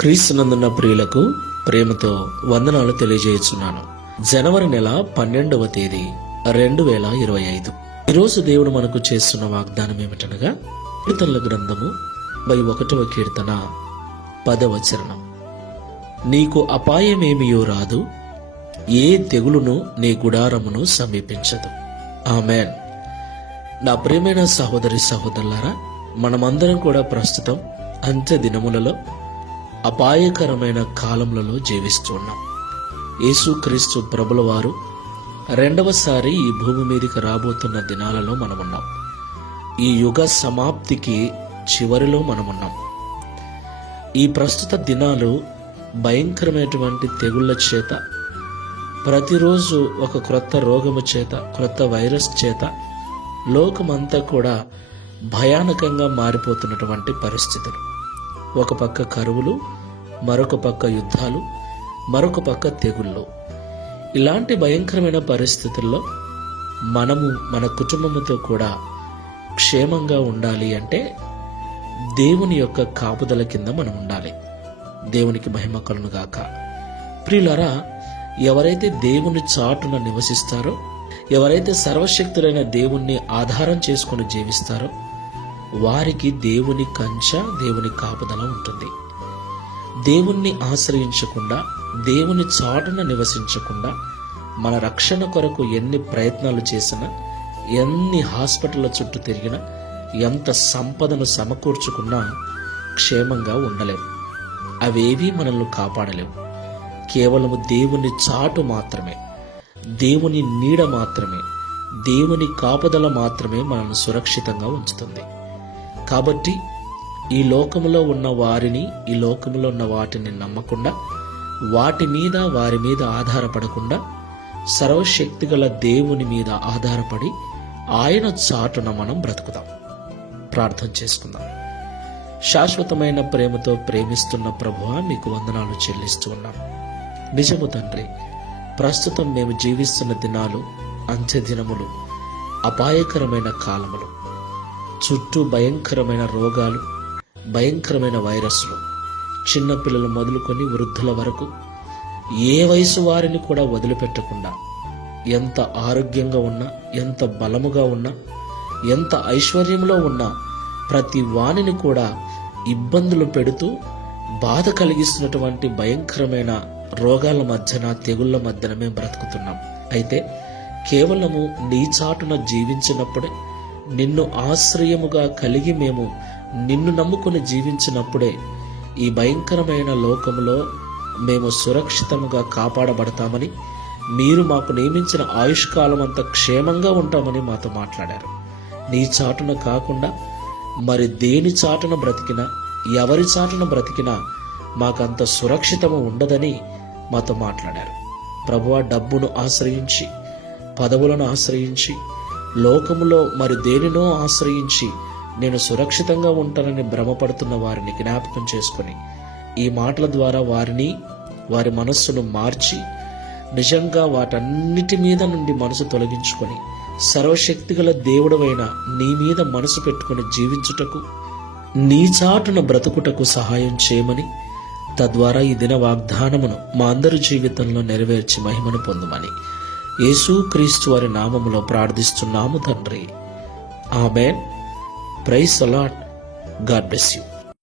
క్రీస్తునందున్న ప్రియులకు ప్రేమతో వందనాలు తెలియజేస్తున్నాను. జనవరి నెల 12వ తేదీ 2025. ఈరోజు దేవుడు మనకు చేస్తున్న వాగ్దానం ఏమిటనగా కీర్తనల గ్రంథము 21వ కీర్తన 10వ చరణం. నీకు అపాయమేమియో రాదు, ఏ తెగులును నీ గుడారమును సమీపించదు. ఆమేన్. నా ప్రియమైన సహోదరి సహోదరులారా, మనమందరం కూడా ప్రస్తుతం అంత్య దినములలో అపాయకరమైన కాలములలో జీవిస్తున్నాం. యేసుక్రీస్తు ప్రభుల వారు రెండవసారి ఈ భూమి మీదకి రాబోతున్న దినాలలో మనమున్నాం. ఈ యుగ సమాప్తికి చివరిలో మనమున్నాం. ఈ ప్రస్తుత దినాలు భయంకరమైనటువంటి తెగుళ్ల చేత, ప్రతిరోజు ఒక క్రొత్త రోగము చేత, క్రొత్త వైరస్ చేత లోకమంతా కూడా భయానకంగా మారిపోతున్నటువంటి పరిస్థితులు. ఒక పక్క కరువులు, మరొక పక్క యుద్ధాలు, మరొక పక్క తెగుళ్ళు. ఇలాంటి భయంకరమైన పరిస్థితుల్లో మనము మన కుటుంబముతో కూడా క్షేమంగా ఉండాలి అంటే దేవుని యొక్క కాపుదల కింద మనం ఉండాలి. దేవునికి మహిమ కలుగును గాక. ప్రియులారా, ఎవరైతే దేవుని చాటున నివసిస్తారో, ఎవరైతే సర్వశక్తులైన దేవుణ్ణి ఆధారం చేసుకుని జీవిస్తారో వారికి దేవుని కంచె, దేవుని కాపుదల ఉంటుంది. దేవుణ్ణి ఆశ్రయించకుండా, దేవుని చాటున నివసించకుండా మన రక్షణ కొరకు ఎన్ని ప్రయత్నాలు చేసినా, ఎన్ని హాస్పిటళ్ల చుట్టూ తిరిగినా, ఎంత సంపదను సమకూర్చుకున్నా క్షేమంగా ఉండలేము. అవేవీ మనల్ని కాపాడలేవు. కేవలము దేవుని చాటు మాత్రమే, దేవుని నీడ మాత్రమే, దేవుని కాపుదల మాత్రమే మనల్ని సురక్షితంగా ఉంచుతుంది. కాబట్టి ఈ లోకములో ఉన్న వారిని, ఈ లోకములో ఉన్న వాటిని నమ్మకుండా, వాటి మీద వారి మీద ఆధారపడకుండా సర్వశక్తిగల దేవుని మీద ఆధారపడి ఆయన చాటున మనం బ్రతుకుదాం. ప్రార్థన చేసుకుందాం. శాశ్వతమైన ప్రేమతో ప్రేమిస్తున్న ప్రభువా, మీకు వందనాలు చెల్లిస్తూ ఉన్నాం. నిజము తండ్రి, ప్రస్తుతం మేము జీవిస్తున్న దినాలు అంత్య దినములు, అపాయకరమైన కాలములు. చుట్టూ భయంకరమైన రోగాలు, భయంకరమైన వైరస్లు, చిన్నపిల్లలు మొదలుకొని వృద్ధుల వరకు ఏ వయసు వారిని కూడా వదిలిపెట్టకుండా, ఎంత ఆరోగ్యంగా ఉన్నా, ఎంత బలముగా ఉన్నా, ఎంత ఐశ్వర్యంలో ఉన్నా ప్రతి వానిని కూడా ఇబ్బందులు పెడుతూ బాధ కలిగిస్తున్నటువంటి భయంకరమైన రోగాల మధ్యన, తెగుళ్ల మధ్యన మేము బ్రతుకుతున్నాం. అయితే కేవలము నీ చాటున జీవించినప్పుడే, నిన్ను ఆశ్రయముగా కలిగి మేము నిన్ను నమ్ముకుని జీవించినప్పుడే ఈ భయంకరమైన లోకములో మేము సురక్షితముగా కాపాడబడతామని, మీరు మాకు నియమించిన ఆయుష్కాలం అంతా క్షేమంగా ఉంటామని మాతో మాట్లాడారు. నీ చాటున కాకుండా మరి దేని చాటున బ్రతికినా, ఎవరి చాటున బ్రతికినా మాకంత సురక్షితము ఉండదని మాతో మాట్లాడారు. ప్రభువా, డబ్బును ఆశ్రయించి, పదవులను ఆశ్రయించి, లోకములో మరి దేనినో ఆశ్రయించి నేను సురక్షితంగా ఉంటానని భ్రమపడుతున్న వారిని జ్ఞాపకం చేసుకుని ఈ మాటల ద్వారా వారిని, వారి మనస్సును మార్చి నిజంగా వాటన్నిటి మీద నుండి మనసు తొలగించుకొని సర్వశక్తిగల దేవుడవైన నీ మీద మనసు పెట్టుకుని జీవించుటకు, నీ చాటున బ్రతుకుటకు సహాయం చేయమని, తద్వారా ఈ దిన వాగ్దానమును మా అందరి జీవితంలో నెరవేర్చి మహిమను పొందుమని యేసుక్రీస్తు వారి నామములో ప్రార్థిస్తున్నాము తండ్రి. Amen. Praise the lord. God bless you.